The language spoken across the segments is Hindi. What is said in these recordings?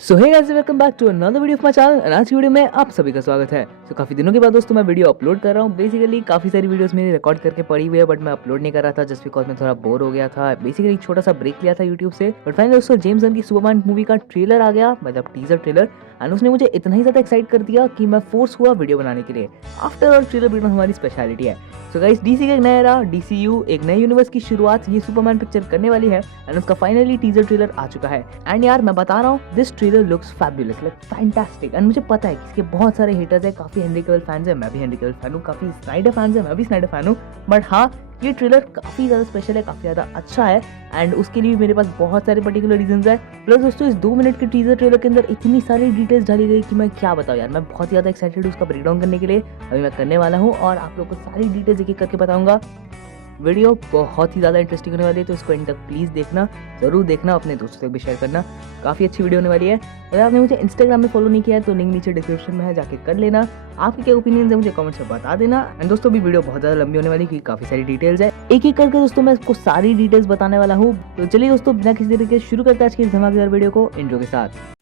So hey guys, welcome back to another video of my channel. आज की वीडियो में आप सभी का स्वागत है। काफी दिनों के बाद दोस्तों मैं वीडियो अपलोड कर रहा हूँ। बेसिकली काफी सारी वीडियोस मेरी रिकॉर्ड करके पड़ी हुई है, बट मैं अपलोड नहीं कर रहा था जस्ट बिकॉज मैं थोड़ा बोर हो गया था। बेसिकली एक छोटा सा ब्रेक लिया था यूट्यूब से। बट फाइनली दोस्तों जेम्स गन की सुपरमैन मूवी का ट्रेलर आ गया, मतलब टीजर ट्रेलर, एंड उसने मुझे इतना ही ज्यादा एक्साइट कर दिया कि मैं फोर्स हुआ वीडियो बनाने के लिए। आफ्टर ऑल ट्रेलर बिल्कुल हमारी स्पेशलिटी है। सो गाइस, डीसी का एक नया एरा, डीसीयू, एक नए यूनिवर्स की शुरुआत ये सुपरमैन पिक्चर करने वाली है, एंड उसका फाइनली टीजर ट्रेलर आ चुका है। एंड यार मैं बता रहा हूँ, this trailer looks fabulous, like fantastic. And मुझे पता है कि इसके बहुत सारे हेटर्स है, काफी हेनरी कैविल फैंस है, मैं भी हेनरी कैविल फैन हूँ, काफी स्नाइडर फैंस है, मैं भी स्नाइडर फैन हूँ। बट हाँ, ये ट्रेलर काफी ज्यादा स्पेशल है, काफी ज्यादा अच्छा है, एंड उसके लिए मेरे पास बहुत सारे पर्टिकुलर रीजंस है। प्लस दोस्तों इस 2 मिनट के टीजर ट्रेलर के अंदर इतनी सारी डिटेल्स डाली गई कि मैं क्या बताऊं यार। मैं बहुत ज्यादा एक्साइटेड हूँ उसका ब्रेकडाउन करने के लिए। अभी मैं करने वाला हूँ और आप लोगों को सारी डिटेल्स एक एक करके बताऊंगा। वीडियो बहुत ही ज़्यादा इंटरेस्टिंग होने वाली है, तो इसको एंड तक प्लीज़ देखना, ज़रूर देखना, अपने दोस्तों तक भी शेयर करना। काफ़ी अच्छी वीडियो होने वाली है। अगर आपने मुझे इंस्टाग्राम में फॉलो नहीं किया है तो लिंक नीचे डिस्क्रिप्शन में है, जाके कर लेना। आपके क्या ओपिनियन है मुझे कमेंट में बता देना। एंड दोस्तों भी वीडियो बहुत ज़्यादा लंबी होने वाली है क्योंकि काफ़ी सारी डिटेल्स है। एक एक करके दोस्तों मैं इसको सारी डिटेल्स बताने वाला हूँ। तो चलिए दोस्तों बिना किसी तरीके शुरू करते हैं आज की इस धमाकेदार वीडियो को इंट्रो के साथ।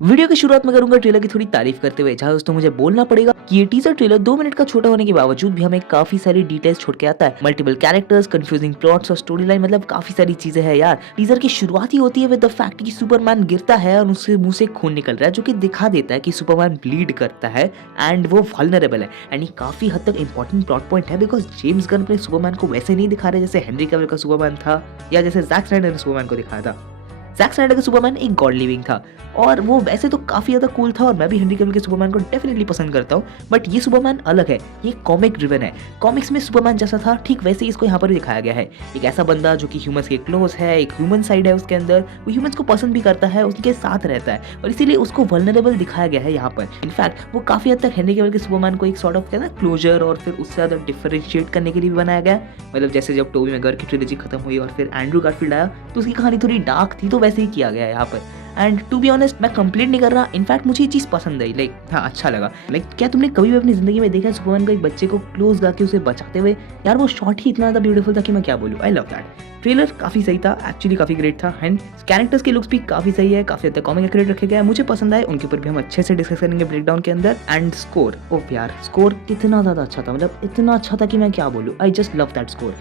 वीडियो की शुरुआत में करूंगा ट्रेलर की थोड़ी तारीफ करते हुए, जहां दोस्तों मुझे बोलना पड़ेगा कि ये टीजर ट्रेलर 2 मिनट का छोटा होने के बावजूद भी हमें काफी सारी डिटेल्स छोड़ के आता है। मल्टीपल कैरेक्टर्स, कंफ्यूजिंग प्लॉट्स और स्टोरी लाइन, मतलब काफी सारी चीजें हैं यार। टीजर की शुरुआत ही होती है विद द फैक्ट कि सुपरमैन गिरता है और उसके मुंह से खून निकल रहा है, जो कि दिखा देता है कि सुपरमैन ब्लीड करता है एंड वो वल्नरेबल है। एंड ये काफी हद तक इंपॉर्टेंट प्लॉट पॉइंट है, बिकॉज जेम्स गन अपने सुपरमैन को वैसे नहीं दिखा रहे जैसे हेनरी कैविल का सुपरमैन था या जैसे जैक स्नाइडर ने सुपरमैन को दिखाया था। जैक स्नाइडर का सुपरमैन एक गॉड लिविंग था और वो वैसे तो काफी ज्यादा कूल था, और मैं भी हेनरी कैविल के सुपरमैन को डेफिनेटली पसंद करता हूँ। बट ये सुपरमैन अलग है, ये कॉमिक ड्रिवन है। कॉमिक्स में सुपरमैन जैसा था ठीक वैसे ही इसको यहाँ पर भी दिखाया गया है। एक ऐसा बंदा जो कि ह्यूमंस के क्लोज है, एक ह्यूमन साइड है उसके अंदर, वो ह्यूमंस को पसंद भी करता है, उनके साथ रहता है, और इसीलिए उसको वल्नरेबल दिखाया गया है यहाँ पर। इनफैक्ट वो काफी हद तक हेनरी कैविल के सुपरमैन को एक सॉर्ट ऑफ कहना क्लोजर और फिर उससे ज्यादा डिफरेंशिएट करने के लिए भी बनाया गया है। मतलब जैसे जब टोबी मैguire की ट्रिलॉजी खत्म हुई और फिर एंड्रू गारफील्ड आया तो उसकी कहानी थोड़ी डार्क थी, तो वैसे ही किया गया है यहाँ पर। एंड टू बी ऑनेस्ट मैं कंप्लेंट नहीं कर रहा, इनफैक्ट मुझे ये चीज़ पसंद आई, लाइक हाँ अच्छा लगा। लाइक क्या तुमने कभी भी अपनी जिंदगी में देखा है सुपरमैन को एक बच्चे को क्लोज गा के उसे बचाते हुए? यार वो शॉट ही इतना ज़्यादा ब्यूटीफुल था कि मैं क्या बोलूँ। I love that. ट्रेलर काफी सही था, एक्चुअली काफी ग्रेट था, एंड कैरेक्टर्स के लुक्स भी काफी सही है, काफी हद तक कॉमिक एक्यूरेट रखे गए हैं, मुझे पसंद आए। उनके ऊपर भी हम अच्छे से डिस्कस करेंगे ब्रेकडाउन के अंदर। एंड स्कोर, ओह यार स्कोर कितना ज्यादा अच्छा था, मतलब इतना अच्छा था कि मैं क्या बोलूँ। I just love that score.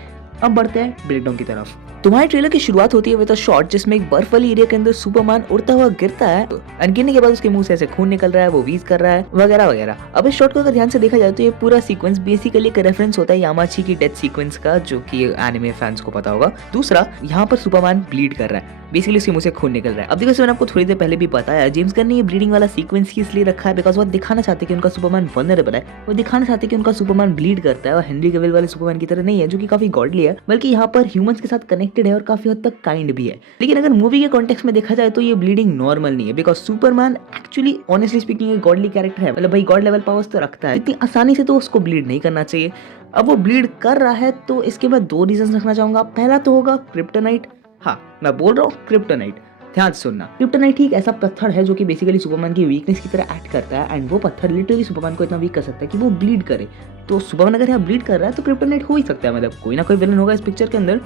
अब बढ़ते हैं ब्रेकडाउन की तरफ। तुम्हारे ट्रेलर की शुरुआत होती है विद अ शॉट जिसमें एक बर्फ वाली एरिया के अंदर सुपरमैन उड़ता हुआ गिरता है, एंड गिरने के बाद उसके मुंह से ऐसे खून निकल रहा है, वो वीज कर रहा है वगैरह वगैरह। अब इस शॉट को अगर ध्यान से देखा जाए तो ये पूरा सीक्वेंस बेसिकली एक रेफरेंस होता है यामाची की डेथ सीक्वेंस का, जो कि एनिमे फैंस को पता होगा। दूसरा, यहाँ पर सुपरमैन ब्लीड कर रहा है, बेसिकली उसके मुंह से खून निकल रहा है। अब देखो मैंने आपको थोड़ी देर पहले भी बताया, जेम्स गन ने ये ब्लीडिंग वाला सीक्वेंस ही इसलिए रखा है बिकॉज वो दिखाना चाहते हैं कि उनका सुपरमैन वल्नरेबल है, वो दिखाना चाहते हैं कि उनका सुपरमैन ब्लीड करता है और हेनरी कैविल वाले सुपरमैन की तरह नहीं है जो कि काफी गॉडली है, बल्कि यहाँ पर ह्यूमंस के साथ कनेक्टेड है और काफी हद तक काइंड भी है। लेकिन अगर मूवी के कॉन्टेक्स्ट में देखा जाए तो ये ब्लीडिंग नॉर्मल नहीं है, because Superman actually honestly speaking एक गॉडली कैरेक्टर है, मतलब भाई गॉड लेवल पावर्स तो रखता है, इतनी आसानी से तो उसको ब्लीड नहीं करना चाहिए। अब वो ब्लीड कर रहा है तो इसके बाद 2 रीजन रखना चाहूंगा। पहला तो होगा क्रिप्टोनाइट। हाँ मैं बोल रहा हूँ क्रिप्टोनाइट, ध्यान से सुनना। क्रिप्टोनाइट ठीक ऐसा पत्थर है जो कि बेसिकली सुपरमैन की वीकनेस की तरह एक्ट करता है, एंड वो पत्थर लिटरली सुपरमैन को इतना वीक कर सकता है कि वो ब्लीड करे। तो सुपरमैन अगर यहाँ ब्लीड कर रहा है तो क्रिप्टोनाइट हो ही सकता है, मतलब कोई ना कोई विलन होगा इस पिक्चर के अंदर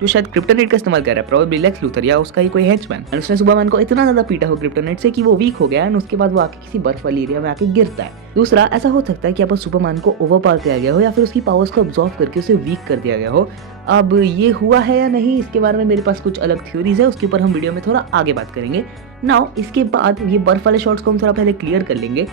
जो शायद क्रिप्टोनाइट का इस्तेमाल कर रहा है, प्रोबेबली लेक्स लूथर या उसका ही कोई हेंचमैन, एंड उसने सुपरमैन को इतना ज्यादा पीटा हो क्रिप्टोनाइट से कि वो वीक हो गया, एंड उसके बाद वो आके किसी बर्फ वाली एरिया में आके गिरता है। दूसरा, ऐसा हो सकता है कि यहाँ पर सुपरमैन को ओवरपावर किया गया हो या फिर उसकी पावर्स को ऑब्जॉर्व करके उसे वीक कर दिया गया हो। अब ये हुआ है या नहीं, इसके बारे में मेरे पास कुछ अलग थ्योरीज है, उसके ऊपर हम वीडियो में थोड़ा आगे बात करेंगे। नाउ इसके बाद ये बर्फ वाले शॉट्स को हम थोड़ा पहले क्लियर कर लेंगे।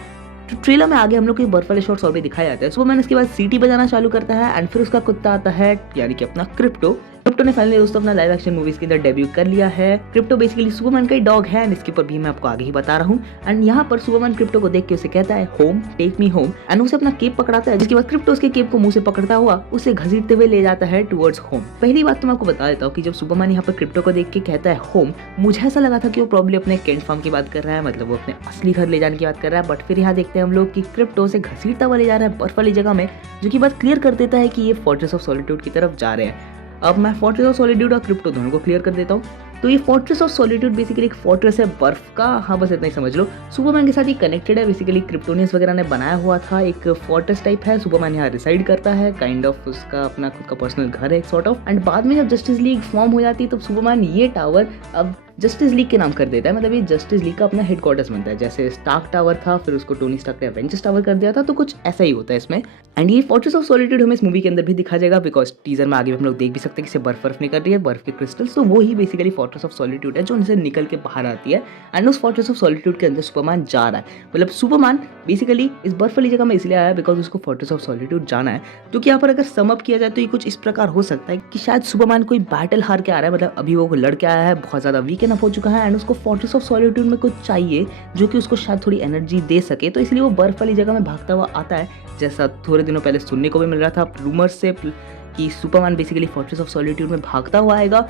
ट्रेलर में आगे हम लोग को बर्फ वाले शॉट्स और भी दिखाया जाता है। सुपरमैन इसके बाद सीटी बजाना चालू करता है, एंड फिर उसका कुत्ता आता है, यानी कि अपना क्रिप्टो ने फाइनली दोस्तों अपना लाइव एक्शन मूवीज के अंदर डेब्यू कर लिया है। क्रिप्टो बेसिकली सुपरमैन का ही डॉग है, एंड इसके ऊपर भी मैं आपको आगे ही बता रहा हूँ। एंड यहाँ पर सुपरमैन क्रिप्टो को देख के उसे कहता है home, take me home, and उसे अपना केप पकड़ाता है, जिसके बाद क्रिप्टो उसके केप को मुंह से पकड़ता हुआ उसे घसीटते हुए ले जाता है टुवर्ड्स होम। पहली बात तो मैं आपको बता देता हूँ कि जब सुपरमैन यहाँ पर क्रिप्टो को देख के कहता है होम, मुझे ऐसा लगा था कि वो प्रॉब्ली अपने केंट फार्म की बात कर रहा है, मतलब वो अपने असली घर ले जाने की बात कर रहा है। बट फिर यहाँ देखते हैं हम लोग कि क्रिप्टो से घसीटता हुआ ले जा रहा है बर्फ वाली जगह में, जो कि बात क्लियर कर देता है कि ये फोर्ट्रेस ऑफ सॉलिट्यूड की तरफ जा रहे हैं। अब मैं फोर्ट्रेस ऑफ सॉलिट्यूड और क्रिप्टो दोनों को क्लियर कर देता हूँ। तो ये फोर्ट्रेस ऑफ सॉलिट्यूड बेसिकली एक फोर्ट्रेस है बर्फ का, हाँ बस इतना ही समझ लो। सुपरमैन के साथ ये कनेक्टेड है, बेसिकली क्रिप्टोनियंस वगैरह ने बनाया हुआ था एक फोर्ट्रेस टाइप है। सुपरमैन यहाँ रिसाइड करता है, काइंड ऑफ उसका अपना खुद का पर्सनल घर है सॉर्ट ऑफ। एंड बाद में जब जस्टिस लीग फॉर्म हो जाती है तब सुपरमैन ये टावर अब जस्टिस लीग के नाम कर देता है, मतलब ये जस्टिस लीग का अपना हेडक्वार्टर्स बनता है। जैसे स्टार्क टावर था, फिर उसको टोनी स्टार्क ने एवेंजर्स टावर कर दिया था, तो कुछ ऐसा ही होता है इसमें। एंड ये फोर्ट्रेस ऑफ सॉलिट्यूड हमें इस मूवी के अंदर भी दिखा जाएगा, बिकॉज टीजर में आगे भी हम लोग देख भी सकते हैं कि इसे बर्फ निकल रही है, बर्फ के क्रिस्टल्स, तो वो ही बेसिकली फोर्ट्रेस ऑफ सॉलिट्यूड है जो उनसे निकल के बाहर आती है। एंड उस फोर्ट्रेस ऑफ सॉलिट्यूड के अंदर सुपरमैन जा रहा है, मतलब सुपरमैन बेसिकली इस बर्फ वाली जगह में इसलिए आया बिकॉज उसको फोर्ट्रेस ऑफ सॉलिट्यूड जाना है। तो यहाँ पर अगर सम अप किया जाए तो ये कुछ इस प्रकार हो सकता है कि शायद सुपरमैन कोई बैटल हार के आ रहा है, मतलब अभी वो लड़के आया है, बहुत ज्यादा वीक एनफ हो चुका है, एंड उसको फोर्ट्रेस ऑफ सॉलिट्यूड में कुछ चाहिए जो कि उसको शायद थोड़ी एनर्जी दे सके, तो इसलिए वो बर्फ वाली जगह में भागता हुआ आता है। जैसा थोड़े दिनों पहले सुनने को भी मिल रहा था रूमर्स से कि Superman basically fortress of solitude में भागता हुआ आएगा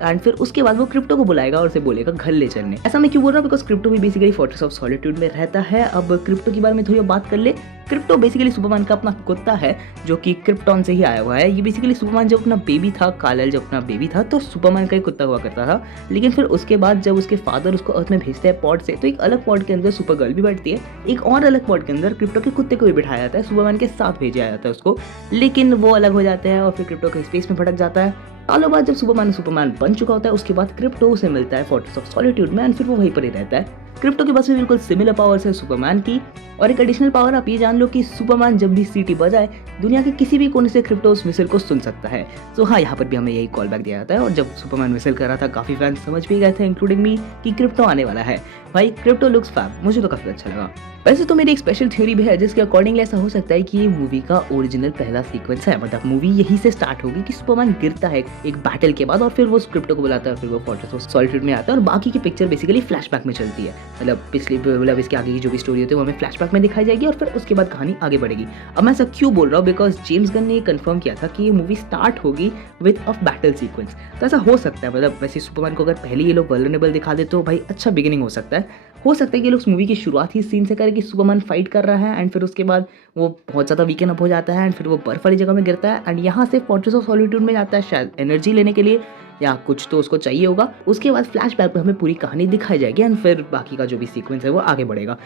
एंड फिर उसके बाद वो क्रिप्टो को बुलाएगा और उसे बोलेगा घर ले चलने। ऐसा मैं क्यों बोल रहा हूँ, बिकॉज क्रिप्टो भी बेसिकली फोर्ट्रेस ऑफ सॉलिट्यूड में रहता है। अब क्रिप्टो के बारे में थोड़ी बात कर ले। क्रिप्टो बेसिकली सुपरमैन का अपना कुत्ता है जो कि क्रिप्टॉन से ही आया हुआ है। ये बेसिकली सुपरमैन जब अपना बेबी था, काल जब अपना बेबी था तो सुपरमैन का ही कुत्ता हुआ करता था, लेकिन फिर उसके बाद जब उसके फादर उसको अर्थ में भेजते हैं पॉड से, तो एक अलग पॉड के अंदर सुपरगर्ल भी बैठती है, एक और अलग पॉड के अंदर क्रिप्टो के कुत्ते को भी बिठाया जाता है, सुपरमैन के साथ भेजा जाता है उसको, लेकिन वो अलग हो जाते हैं और फिर क्रिप्टो के स्पेस में भटक जाता है। सालों बाद जब सुपरमैन बन चुका होता है उसके बाद क्रिप्टो उसे मिलता है फोर्ट्रेस ऑफ सॉलिट्यूड में, एंड फिर वो वहीं पर ही रहता है। क्रिप्टो के पास भी बिल्कुल सिमिलर पावर्स है सुपरमैन की, और एक एडिशनल पावर आप ये जान लो कि सुपरमैन जब भी सीटी बजाए दुनिया के किसी भी कोने से क्रिप्टो उस मिसाइल को सुन सकता है। तो हाँ, यहाँ पर भी हमें यही कॉल बैक दिया जाता है, और जब सुपरमैन मिसाइल कर रहा था काफी फैंस समझ भी गए थे इंक्लूडिंग मी कि क्रिप्टो आने वाला है। भाई क्रिप्टो लुक्स फैब, मुझे तो काफी अच्छा लगा। वैसे तो मेरी एक स्पेशल थ्योरी भी है जिसके अकॉर्डिंगली ऐसा हो सकता है कि ये मूवी का ओरिजिनल पहला सीक्वेंस है, मतलब मूवी यहीं से स्टार्ट होगी कि सुपरमैन गिरता है एक बैटल के बाद और फिर वो क्रिप्टो को बुलाता है, फिर वो फोर्ट्रेस ऑफ सॉलिट्यूड में आता है और बाकी की पिक्चर बेसिकली फ्लैशबैक में चलती है, मतलब पिछली मतलब इसके आगे की जो भी स्टोरी होती है वो हमें फ्लैशबैक में दिखाई जाएगी और फिर उसके बाद कहानी आगे बढ़ेगी। अब मैं ऐसा क्यों बोल रहा हूँ, बिकॉज जेम्स गन ने कंफर्म किया था कि ये मूवी स्टार्ट होगी विद अ बैटल सीक्वेंस, तो ऐसा हो सकता है। मतलब वैसे सुपरमैन को अगर पहले ये लोग वल्नरेबल दिखा दे तो भाई अच्छा बिगिनिंग हो सकता है। हो सकता है कि लोग मूवी की शुरुआत ही सीन से करें कि सुपरमैन फाइट कर रहा है एंड फिर उसके बाद वो बहुत ज़्यादा वीकन अप हो जाता है एंड फिर वो बर्फ वाली जगह में गिरता है एंड यहाँ से फोर्ट्रेस ऑफ सॉलिट्यूड में जाता है शायद एनर्जी लेने के लिए या कुछ तो उसको चाहिए होगा। उसके बाद फ्लैशबैक में हमें पूरी कहानी दिखाई जाएगी एंड फिर बाकी का जो भी सीक्वेंस है वो आगे बढ़ेगा।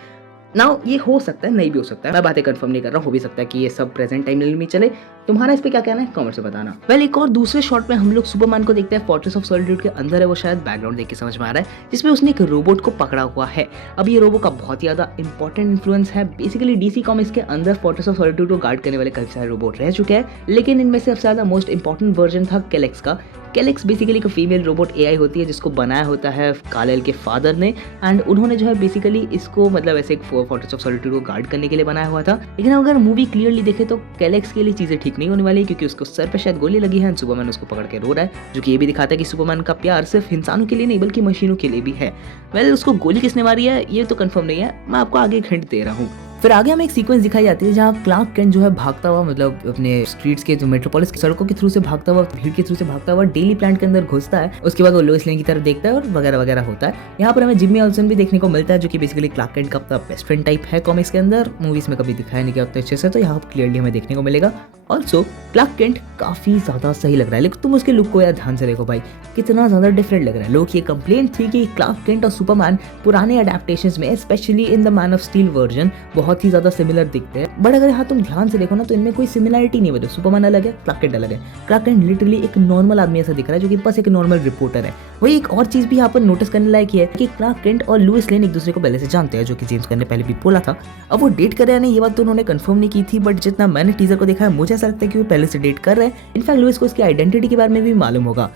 नाउ ये हो सकता है, नहीं भी हो सकता है, मैं बातें कंफर्म नहीं कर रहा हूँ, हो भी सकता है कि ये सब प्रेजेंट टाइमलाइन में चले। तुम्हारा इस पे क्या कहना है कमेंट से बताना। वेल एक और दूसरे शॉट में हम लोग सुपरमैन को देखते हैं फोर्ट्रेस ऑफ सॉलिट्यूड के अंदर है, वो शायद बैकग्राउंड देख के समझ में आ रहा है, जिसमें उसने एक रोबोट को पकड़ा हुआ है। अब ये रोबोट का बहुत ही ज्यादा इंपॉर्टेंट इन्फ्लुएंस है। बेसिकली डीसी कॉमिक्स के अंदर फोर्ट्रेस ऑफ सॉलिट्यूड को गार्ड करने वाले काफी सारे रोबोट रह चुके हैं, लेकिन इनमें से सबसे ज्यादा मोस्ट इंपॉर्टेंट वर्जन था कैलेक्स का। कैलेक्स बेसिकली एक फीमेल रोबोट एआई होती है जिसको बनाया होता है कालेल के फादर ने, एंड उन्होंने जो है बेसिकली इसको मतलब ऐसे एक फोर्ट्रेस ऑफ सॉलिट्यूड को गार्ड करने के लिए बनाया हुआ था। लेकिन अगर मूवी क्लियरली देखे तो कैलेक्स के लिए चीजें ठीक नहीं होने वाली, क्योंकि उसको सर पे शायद गोली लगी है, सुपरमैन उसको पकड़ के रो रहा है, जो कि ये भी दिखाता है कि सुपरमैन का प्यार सिर्फ इंसानों के लिए नहीं बल्कि मशीनों के लिए भी है। वेल उसको गोली किसने मारी है ये तो कंफर्म नहीं है, मैं आपको आगे एक हिंट दे रहा हूँ। फिर आगे हमें एक सीक्वेंस दिखाई जाती है जहाँ क्लार्क केंट जो है भागता हुआ, मतलब अपने स्ट्रीट्स के जो मेट्रोपोलिस की सड़कों के थ्रू से भागता हुआ, भीड़ के थ्रू से भागता हुआ डेली प्लांट के अंदर घुसता है। उसके बाद वो लोइस लेन की तरफ देखता है और वगैरह वगैरह होता है। यहाँ पर हमें जिम्मी ऑल्सन भी देखने को मिलता है जो कि बेसिकली क्लार्क केंट का अपना बेस्ट फ्रेंड टाइप है कॉमिक्स के अंदर, मूवीज में कभी दिखाया नहीं गया उतने अच्छे से, तो यहाँ क्लियरली हमें देखने को मिलेगा। ऑल्सो क्लार्क केंट काफी ज्यादा सही लग रहा है, लेकिन तुम उसके लुक को यार ध्यान से देखो भाई, कितना ज्यादा डिफरेंट लग रहा है। लोग ये कंप्लेंट थी कि क्लार्क केंट और सुपरमैन पुराने अडेप्टेशंस में specially in the man of steel version बहुत ही ज्यादा सिमिलर दिखते हैं, बट अगर यहाँ तुम ध्यान से देखो ना तो इनमें कोई सिमिलरिटी नहीं है। सुपरमैन अलग है, क्लार्क केंट अलग है। क्लार्क केंट लिटरली एक नॉर्मल आदमी ऐसा दिख रहा है जो कि बस एक नॉर्मल रिपोर्टर है। वही एक और चीज भी यहाँ पर नोटिस करने लायक है कि क्लार्क केंट और लुइस लेन एक दूसरे को पहले से जानते हैं, जो कि जेम्स गन ने पहले भी बोला था। अब वो डेट कर रहे हैं नहीं ये बात तो उन्होंने कंफर्म नहीं की थी, बट जितना मैंने टीजर को देखा है मुझे ऐसा लगता है कि वो पहले से डेट कर रहे हैं। इनफैक्ट लुइस को इसकी आइडेंटिटी के बारे में भी मालूम होगा,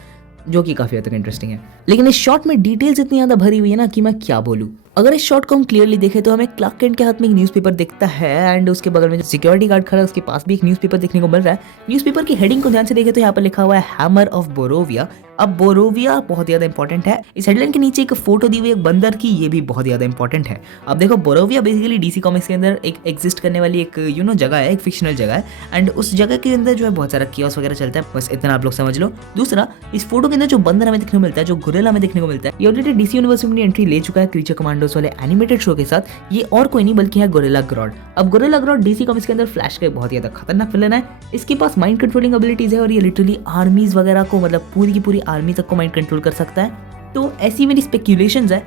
जो कि काफी हद तक इंटरेस्टिंग है। लेकिन इस शॉट में डिटेल्स इतनी ज्यादा भरी हुई है ना कि मैं क्या बोलूं। अगर इस शॉट को हम क्लियरली देखें तो हमें क्लार्क केंट के हाथ में एक न्यूज़पेपर दिखता है एंड उसके बगल में जो सिक्योरिटी गार्ड खड़ा है उसके पास भी एक न्यूज़पेपर देखने को मिल रहा है। न्यूज़पेपर की हेडिंग को ध्यान से देखें तो यहाँ पर लिखा हुआ है हैमर ऑफ बोरोविया। अब बोरोविया बहुत ज्यादा इंपॉर्टेंट है। इस हेडलाइन के नीचे एक फोटो दी हुई है बंदर की, ये भी बहुत ज्यादा इंपॉर्टेंट है। अब देखो बोरोविया बेसिकली डीसी कॉमिक्स के अंदर एक एग्जिस्ट करने वाली एक जगह है, एक फिक्शनल जगह है, एंड उस जगह के अंदर जो है बहुत सारा कियोस वगैरह चलता है, बस इतना आप लोग समझ लो। दूसरा, इस फोटो के अंदर जो बंदर हमें देखने को मिलता है, जो गोरिल्ला हमें देखने को मिलता है, ये ऑलरेडी डीसी यूनिवर्स में एंट्री ले चुका है क्रीचर कमांडोस वाले एनिमेटेड शो के साथ। ये और कोई नहीं बल्कि है गोरिल्ला ग्रॉड। अब गोरिल्ला ग्रॉड डीसी कॉमिक्स के अंदर फ्लैश का बहुत ज्यादा खतरनाक विलन है। इसके पास माइंड कंट्रोलिंग एबिलिटीज है और ये लिटरली आर्मीज वगैरह को, मतलब पूरी की पूरी आर्मी तक को माइंड कंट्रोल कर सकता है। तो ऐसी मेरी स्पेक्यूलेशंस है।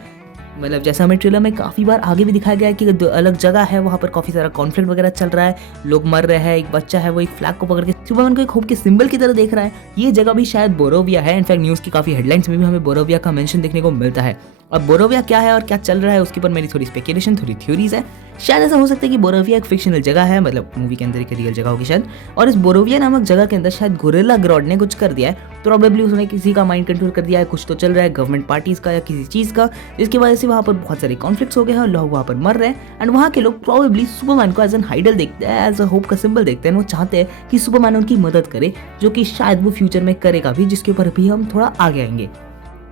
मतलब जैसा हमें ट्रेलर में काफ़ी बार आगे भी दिखाया गया है कि अलग जगह है, वहाँ पर काफ़ी सारा कॉन्फ्लिक्ट वगैरह चल रहा है, लोग मर रहे हैं, एक बच्चा है वो एक फ्लैग को पकड़ के सुपरमैन को एक होप के सिंबल की तरह देख रहा है। ये जगह भी शायद बोरोविया है। इनफैक्ट न्यूज़ की काफ़ी हेडलाइंस में भी हमें बोरोविया का मेंशन देखने को मिलता है। अब बोरोविया क्या है और क्या चल रहा है उसके ऊपर मेरी थोड़ी स्पेकुलेशन, थोड़ी थ्योरीज है। शायद ऐसा हो सकता है कि बोरोविया एक फिक्शनल जगह है, मतलब मूवी के अंदर एक रियल जगह होगी शायद, और इस बोरोविया नामक जगह के अंदर शायद गोरिल्ला ग्रॉड ने कुछ कर दिया है। प्रोबेबली उसने किसी का माइंड कंट्रोल कर दिया है, कुछ तो चल रहा है गवर्नमेंट पार्टीज का या किसी चीज़ का, जिसकी वजह से वहाँ पर बहुत सारे कॉन्फ्लिक्ट्स हो गए हैं और लोग वहाँ पर मर रहे हैं। एंड वहाँ के लोग प्रोबेबली सुपरमैन को एज एन हाइडल देखते हैं, एज अ होप का सिंबल देखते हैं। वो चाहते हैं कि सुपरमैन उनकी मदद करे, जो कि शायद वो फ्यूचर में करेगा भी, जिसके ऊपर भी हम थोड़ा आगे आएंगे।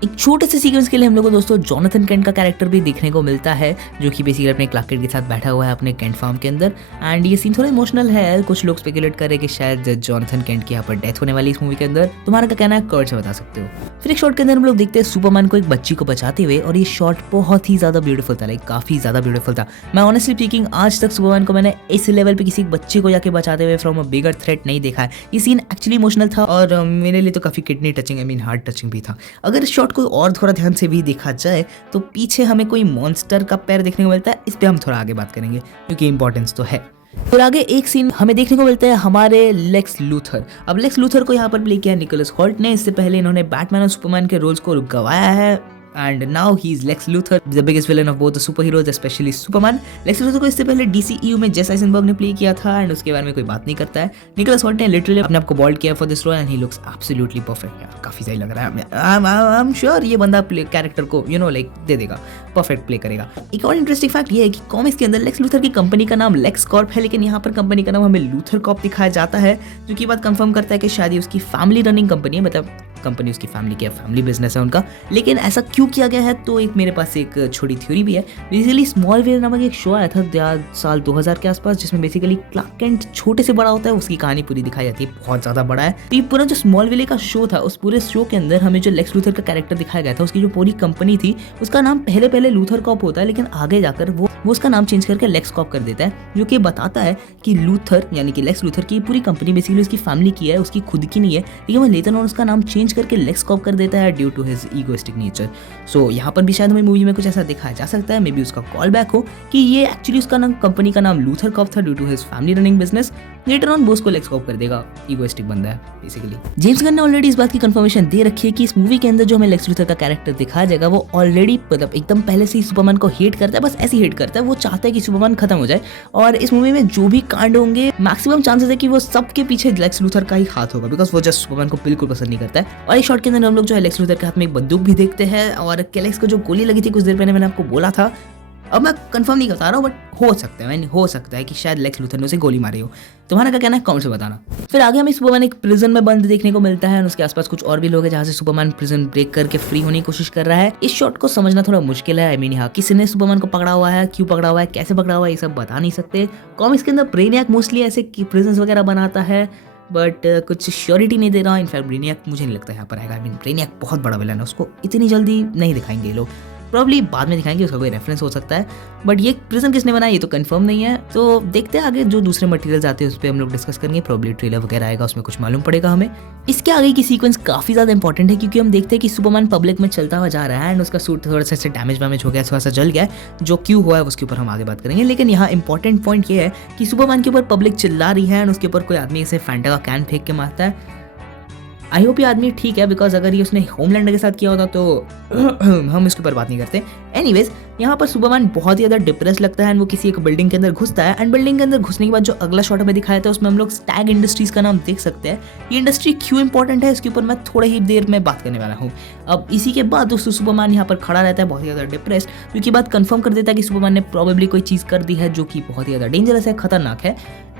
एक छोटे से सीक्वेंस के लिए हम लोग को दोस्तों जॉनथन केंट का कैरेक्टर भी देखने को मिलता है, जो कि बेसिकली अपने क्लार्क केंट के साथ बैठा हुआ है अपने केंट फार्म के अंदर। एंड ये सीन थोड़ा इमोशनल है। कुछ लोग स्पेकुलेट कर रहे हैं कि शायद जॉनथन केंट की यहाँ पर डेथ होने वाली इस मूवी के अंदर। तुम्हारा क्या कहना है, कमेंट से बता सकते हो। फिर एक शॉट के अंदर हम लोग देखते हैं सुपरमैन को एक बच्ची को बचाते हुए, और ये शॉट बहुत ही ज्यादा ब्यूटीफुल था, लाइक काफी ज्यादा ब्यूटीफुल था। मैं ऑनेस्टली स्पीकिंग आज तक सुपरमैन को मैंने इस लेवल पे किसी बच्चे को जाके बचाते हुए फ्रॉम अ बिगर थ्रेट नहीं देखा है। ये सीन एक्चुअली इमोशनल था और मेरे लिए तो काफी kidney touching, I mean heart touching भी था। अगर इस शॉट को और थोड़ा ध्यान से भी देखा जाए तो पीछे हमें कोई मॉन्स्टर का पैर देखने को मिलता है। इस पे हम थोड़ा आगे बात करेंगे क्योंकि इंपॉर्टेंस तो है। फिर आगे एक सीन हमें देखने को मिलता है हमारे लेक्स लूथर। अब लेक्स लूथर को यहाँ पर प्ले किया निकोलस होल्ट ने। इससे पहले इन्होंने बैटमैन और सुपरमैन के रोल्स को गवाया है। And now he is Lex Luthor, the biggest villain of both the superheroes, especially Superman. Lex Luthor को इससे पहले DCEU में जेस आइजनबर्ग ने प्ले किया था एंड उसके बारे में कोई बात नहीं करता है। निकोलस होल्ट ने लिटरली अपने आप को बॉल्ड किया for this role and he looks absolutely perfect. यार काफी सही लग रहा है। आई एम श्योर ये बंदा प्ले कैरेक्टर को लाइक दे देगा, परफेक्ट प्ले करेगा। एक और इंटरेस्टिंग फैक्ट ये है कि कॉमिक्स के अंदर लेक्स लूथर की कंपनी का नाम लेक्स कॉर्प है, लेकिन यहाँ पर कंपनी का नाम हमें लूथर कॉर्प दिखाया जाता है, जो कि बात कंफर्म करता है कि शायद ये उसकी फैमिली रनिंग कंपनी है, मतलब कंपनी उसकी फैमिली की फैमिली बिजनेस है उनका। लेकिन ऐसा क्यों किया गया है, तो एक मेरे पास एक छोटी थ्योरी भी है। बेसिकली स्मॉलवेयर नामक एक शो आया था साल 2000 के आसपास, जिसमें बेसिकली क्लार्क केंट छोटे से बड़ा होता है, उसकी कहानी पूरी दिखाई जाती है, बहुत ज्यादा बड़ा है। तो ये पूरा जो स्मॉलवेयर का शो था, उस पूरे शो के अंदर हमें जो लेक्स लूथर का कैरेक्टर दिखाया गया था, उसकी जो पूरी कंपनी थी उसका नाम पहले लूथर कॉर्प होता है, लेकिन आगे जाकर वो उसका नाम चेंज करके लेक्स कॉर्प कर देता है, जो कि बताता है कि लूथर यानी कि लेक्स लूथर की पूरी कंपनी बेसिकली उसकी फैमिली की है, उसकी खुद की नहीं है। लेकिन वो लेटर ऑन उसका नाम चेंज करके लेक्स कॉर्प कर देता है due to his egoistic nature. So यहाँ पर भी शायद हमें मूवी में कुछ ऐसा दिखाया जा सकता है, मे बी उसका कॉल बैक हो कि ये एक्चुअली उसका नाम कंपनी का नाम लूथर कॉर्प था due to his family running business. Later on बोस को लेक्स कॉर्प कर देगा, ईगोइस्टिक बंदा है बेसिकली। जेम्स गन ने ऑलरेडी इस बात की कंफर्मेशन दे रखी है कि इस मूवी के अंदर जो हमें लेक्स लूथर का कैरेक्टर दिखाया जाएगा वो ऑलरेडी मतलब एकदम पहले से ही सुपरमैन को हेट करता है, बस ऐसे हेट करता है। वो चाहता है कि सुपरमैन खत्म हो जाए, और इस मूवी में जो भी कांड होंगे मैक्सिमम चांसेस है कि वो सबके पीछे लेक्स लूथर का ही हाथ होगा, बिकॉज वो जस्ट सुपरमैन को बिल्कुल पसंद नहीं करता है। और इस शॉट के अंदर हम लोग जो है लेक्स लूथर के हाथ में एक बंदूक भी देखते हैं, और कैलेक्स को जो गोली लगी थी कुछ देर पहले मैंने आपको बोला था, अब मैं कंफर्म नहीं बता रहा हूँ, बट हो सकता है कि शायद लेक्स लूथर ने उसे गोली मारी हो। तुम्हारा क्या कहना है, कमेंट से बताना। फिर आगे हमें सुपरमैन एक प्रिजन में बंद देखने को मिलता है, और उसके आसपास कुछ और भी लोग हैं जहाँ से सुपरमैन प्रिजन ब्रेक करके फ्री होने की कोशिश कर रहा है। इस शॉट को समझना थोड़ा मुश्किल है। आई मीन यहाँ किसने सुपरमैन को पकड़ा हुआ है, क्यों पकड़ा हुआ है, कैसे पकड़ा हुआ है, ये सब बता नहीं सकते। कॉमिक्स के अंदर ब्रेनियक मोस्टली ऐसे प्रिजन वगैरह बनाता है, बट कुछ श्योरिटी नहीं दे रहा। इनफैक्ट ब्रेनियक मुझे नहीं लगता यहाँ पर आएगा। आई मीन ब्रेनियक बहुत बड़ा विलन है, उसको इतनी जल्दी नहीं दिखाएंगे लोग, प्रॉब्ली बाद में दिखाएंगे, उसका कोई रेफरेंस हो सकता है, बट ये प्रिजन किसने बनाया ये तो कंफर्म नहीं है। तो देखते हैं आगे जो दूसरे मटेरियल्स आते हैं उस पर हम लोग डिस्कस करेंगे। प्रॉब्ली ट्रेलर वगैरह आएगा, उसमें कुछ मालूम पड़ेगा हमें। इसके आगे की सीक्वेंस काफी ज्यादा इंपॉर्टेंट है, क्योंकि हम देखते हैं कि सुपरमैन पब्लिक में चलता हुआ जा रहा है एंड उसका सूट थोड़ा सा डैमेज हो गया, थोड़ा सा जल गया, जो क्यों हुआ है उसके ऊपर हम आगे बात करेंगे। लेकिन यहाँ इंपॉर्टेंट पॉइंट ये है कि सुपरमैन के ऊपर पब्लिक चिल्ला रही है एंड उसके ऊपर कोई आदमी इसे फैंटा का कैन फेंक के मारता है। आई होप ये आदमी ठीक है, बिकॉज अगर ये उसने होमलैंडर के साथ किया होता तो हम इसके ऊपर बात नहीं करते। एनीवेज यहाँ पर सुपरमैन बहुत ही ज़्यादा डिप्रेस लगता है एंड वो किसी एक बिल्डिंग के अंदर घुसता है, एंड बिल्डिंग के अंदर घुसने के बाद जो अगला शॉट हमें दिखाया था उसमें हम लोग स्टैग इंडस्ट्रीज का नाम देख सकते हैं। ये इंडस्ट्री क्यों इंपॉर्टेंट है इसके ऊपर मैं थोड़ी ही देर में बात करने वाला हूँ। अब इसी के बाद दोस्तों सुपरमैन यहाँ पर खड़ा रहता है बहुत ही ज़्यादा डिप्रेस्ड, क्योंकि बात कंफर्म कर देता है कि सुपरमैन ने प्रॉबेबली कोई चीज़ कर दी है जो कि बहुत ही ज़्यादा डेंजरस है, खतरनाक है।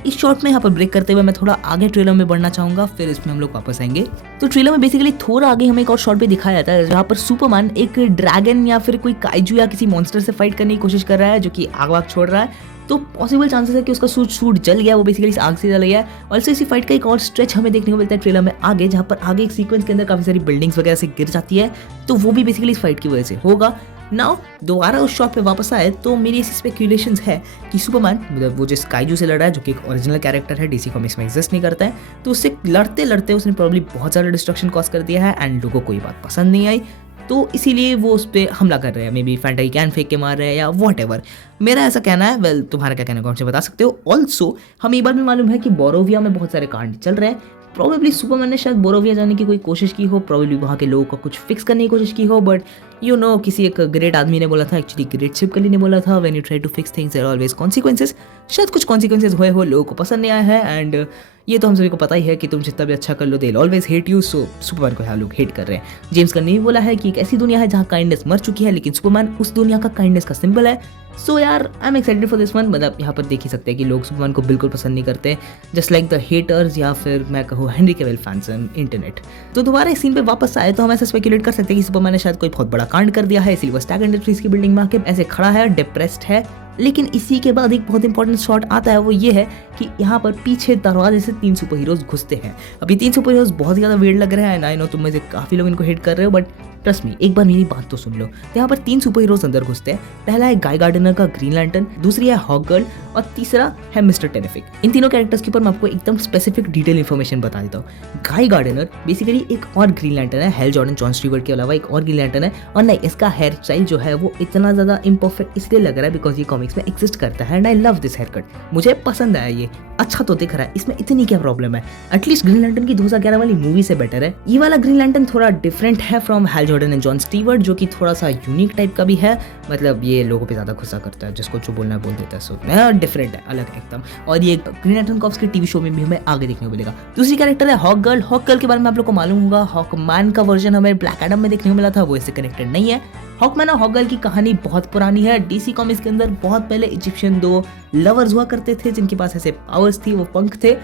इस शॉट में यहाँ पर ब्रेक करते हुए मैं थोड़ा आगे ट्रेलर में बढ़ना चाहूंगा, फिर इसमें हम लोग वापस आएंगे। तो ट्रेलर में बेसिकली थोड़ा आगे हमें एक और शॉट भी दिखाया जाता है जहाँ पर सुपरमैन एक ड्रैगन या फिर कोई काइजू या किसी मॉन्स्टर से फाइट करने की कोशिश कर रहा है, जो कि आग वाग छोड़ रहा है। तो पॉसिबल चांसेस है कि उसका सूट जल गया, वो बेसिकली इस आग से जल गया है। ऑल्सो इसी फाइट का एक और स्ट्रेच हमें देखने को मिलता है ट्रेलर में आगे, जहाँ पर आगे एक सीक्वेंस के अंदर काफी सारी बिल्डिंग्स वगैरह से गिर जाती है, तो वो भी बेसिकली इस फाइट की वजह से होगा। नाउ दोबारा उस शॉट पे वापस आए तो मेरी ऐसी स्पेक्यूलेशंस है कि सुपरमैन मतलब वो जिस काइजू से लड़ा है, जो कि एक ओरिजिनल कैरेक्टर है, डीसी कॉमिक्स में एग्जिस्ट नहीं करता है, तो उससे लड़ते लड़ते उसने प्रॉब्ली बहुत ज़्यादा डिस्ट्रक्शन कॉज कर दिया है एंड लोगों को ये बात पसंद नहीं आई। तो इसीलिए वो उस पर हमला कर रहे हैं, मे बी फैंटा कैन फेंक के मार रहे हैं या वॉट एवर। मेरा ऐसा कहना है, वेल तुम्हारा क्या कहना है कौन से बता सकते हो। ऑल्सो हमें ये बात भी मालूम है कि बोरोविया में बहुत सारे कांड चल रहे हैं। प्रोबेबली सुपरमैन ने शायद बोरोविया जाने की कोई कोशिश की हो, प्रोबेबली वहाँ के लोगों को कुछ फिक्स करने की कोशिश की हो, बट किसी एक ग्रेट आदमी ने बोला था, एक्चुअली ग्रेट शिपकली ने बोला था, when you try to fix things there are always consequences. शायद कुछ कॉन्सिक्वेंसेस हुए हो, लोगों को पसंद नहीं आया है, एंड ये तो हम सभी को पता ही है कि तुम जितना भी अच्छा कर लो they always hate you. So Superman को यहाँ लोग हेट कर रहे हैं। जेम्स गन ने भी बोला है कि एक ऐसी दुनिया है जहाँ काइंडनेस मर चुकी है, लेकिन सुपरमैन उस दुनिया का काइंडनेस का सिंबल है। सो यार I am excited for this one. मतलब यहाँ पर देख ही सकते हैं कि लोग सुपरमैन को बिल्कुल पसंद नहीं करते, जस्ट लाइक द हेटर्स या फिर मैं कहूँ हेनरी कैविल फैंस इन इंटरनेट। तो दोबारा इस सीन पे वापस आए तो हम ऐसा स्पेकुलेट कर सकते हैं कि सुपरमैन ने शायद कोई बहुत बड़ा कांड कर दिया है, इसलिए वो स्टार्क इंडस्ट्रीज की बिल्डिंग में आके ऐसे खड़ा है, डिप्रेस्ड है। लेकिन इसी के बाद एक बहुत इंपॉर्टेंट शॉट आता है, वो ये है कि यहाँ पर पीछे दरवाजे से 3 सुपर हीरोज घुसते हैं। अब ये 3 सुपर हीरोज बहुत ही ज़्यादा वियर्ड लग रहे हैं, आई नो तुम में से काफ़ी लोग इनको हेट कर रहे हो, बट ट्रस्ट मी, एक बार मेरी बात तो सुन लो। तो यहाँ पर 3 सुपर हीरोज अंदर घुसते हैं। पहला है गाय गार्डनर का ग्रीन लैंटर्न, दूसरी है हॉक गर्ल और तीसरा है मिस्टर टेरिफिक। इन तीनों कैरेक्टर्स के ऊपर मैं आपको एकदम स्पेसिफिक डिटेल इन्फॉर्मेशन बता देता हूँ। गाय गार्डनर बेसिकली एक और ग्रीन लैंटर्न है, हेल जॉर्डन जॉन स्टीवर्ट के अलावा एक और ग्रीन लैंटर्न है। और नहीं, इसका हेयर स्टाइल जो है वो इतना ज़्यादा इम्परफेक्ट इसलिए लग रहा है बिकॉज ये कॉमिक्स में एग्जिस्ट करता है, and I love this haircut. मुझे पसंद आया, ये अच्छा तो दिख रहा है, इसमें इतनी क्या प्रॉब्लम है। एटलीस्ट ग्रीन लैंटर्न की 2011 वाली मूवी से बेटर है। ये वाला ग्रीन लैंटर्न थोड़ा डिफरेंट है from hello Jordan and John Stewart, जो कि थोड़ा सा यूनिक टाइप का भी है। मतलब ये लोगों पे ज़्यादा गुस्सा करता है, जिसको जो बोलना है बोल देता है। सो डिफरेंट है, अलग है एकदम। और ये ग्रीन लैंटर्न कॉप्स के टीवी शो में भी हमें आगे देखने को मिलेगा। दूसरी कैरेक्टर है हॉक गर्ल। हॉक गर्ल के बारे में आप लोग को मालूम होगा, हॉकमैन का वर्जन हमें ब्लैक एडम में देखने को मिला था, वो इससे कनेक्टेड नहीं है। हॉकमैन और हॉक गर्ल की कहानी बहुत पुरानी है। डीसी कॉमिक्स के अंदर बहुत पहले इजिप्शियन 2 लवर्स हुआ करते थे जिनके पास ऐसे पावर्स थी, वो पंख थे।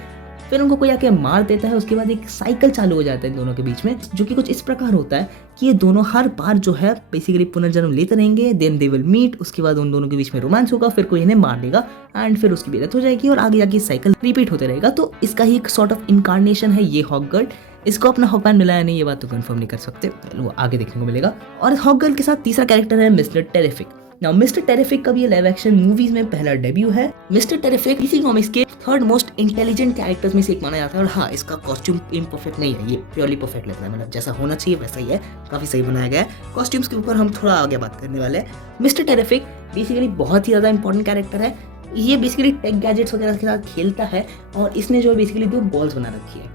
फिर उनको कोई आके मार देता है, उसके बाद एक साइकिल चालू हो जाता है इन दोनों के बीच में, जो कि कुछ इस प्रकार होता है कि ये दोनों हर बार जो है बेसिकली पुनर्जन्म लेते रहेंगे, देन दे विल मीट। उसके बाद उन दोनों के बीच में रोमांस होगा, फिर कोई इन्हें मार देगा एंड फिर उसकी भी डेथ हो जाएगी और आगे जाके साइकिल रिपीट होते रहेगा। तो इसका ही एक सॉर्ट ऑफ इनकारनेशन है ये हॉक गर्ल। इसको अपना हॉकमैन मिला है नहीं, ये बात तो कंफर्म नहीं कर सकते, वो आगे देखने को मिलेगा। और हॉक गर्ल के साथ तीसरा कैरेक्टर है mister terrific. Now mister terrific का भी लाइव एक्शन मूवीज में पहला डेब्यू है। मिस्टर टेरिफिक डीसी कॉमिक्स के 3rd मोस्ट इंटेलिजेंट कैरेक्टर्स में से एक माना जाता है। और हाँ, इसका कॉस्ट्यूम इम्परफेक्ट नहीं है, ये प्योरली परफेक्ट लगता है, मतलब जैसा होना चाहिए वैसा ही है, काफी सही बनाया गया है। कॉस्ट्यूम्स के ऊपर हम थोड़ा आगे बात करने वाले हैं। मिस्टर टेरिफिक बेसिकली बहुत ही ज्यादा इंपॉर्टेंट कैरेक्टर है। ये बेसिकली टेक गैजेट्स वगैरह के साथ खेलता है और इसने जो बेसिकली 2 बॉल्स बना रखी है।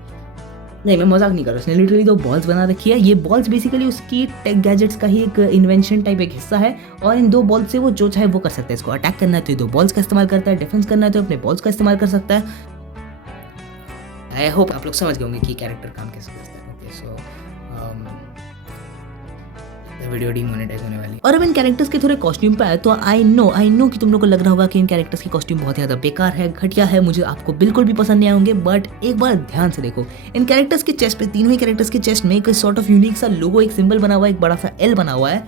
नहीं, मैं मजाक नहीं कर रहा, उसने लिटरली 2 बॉल्स बना रखी है। ये बॉल्स बेसिकली उसकी टेक गैजेट्स का ही एक इन्वेंशन टाइप एक हिस्सा है, और इन 2 बॉल्स से वो जो चाहे वो कर सकता है। इसको अटैक करना है तो 2 बॉल्स का इस्तेमाल करता है, डिफेंस करना है तो अपने बॉल्स का इस्तेमाल कर सकता है। आई होप आप लोग समझ गए होंगे कि कैरेक्टर काम कैसे करता है। ओके, सो वीडियो डीमोनेटाइज होने वाली। और अब इन कैरेक्टर्स के थोड़े कॉस्ट्यूम पे आए तो आई नो कि तुम लोग को लग रहा होगा कि इन कैरेक्टर्स के कॉस्ट्यूम बहुत ज़्यादा बेकार है, घटिया है, मुझे आपको बिल्कुल भी पसंद नहीं आएंगे। बट एक बार ध्यान से देखो, इन कैरेक्टर्स के चेस्ट पे, तीनों ही कैरेक्टर्स के चेस्ट में एक सॉर्ट ऑफ यूनिक सा लोगो, एक सिंबल बना हुआ है, एक बड़ा सा एल बना हुआ है।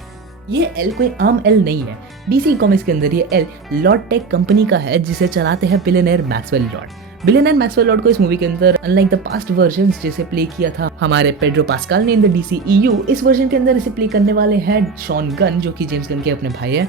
ये एल कोई आम एल नहीं है। डीसी कॉमिक्स के अंदर ये एल लॉर्ड टेक कंपनी का है, जिसे चलाते हैं billionaire Maxwell Lord. Billionaire Maxwell Lord को इस मूवी के अंदर अनलाइक द पास्ट वर्जन्स जिसे प्ले किया था हमारे पेड्रो पास्कल ने इन द DCEU, इस वर्जन के अंदर इसे प्ले करने वाले हैं शॉन गन, जो कि जेम्स गन के अपने भाई है।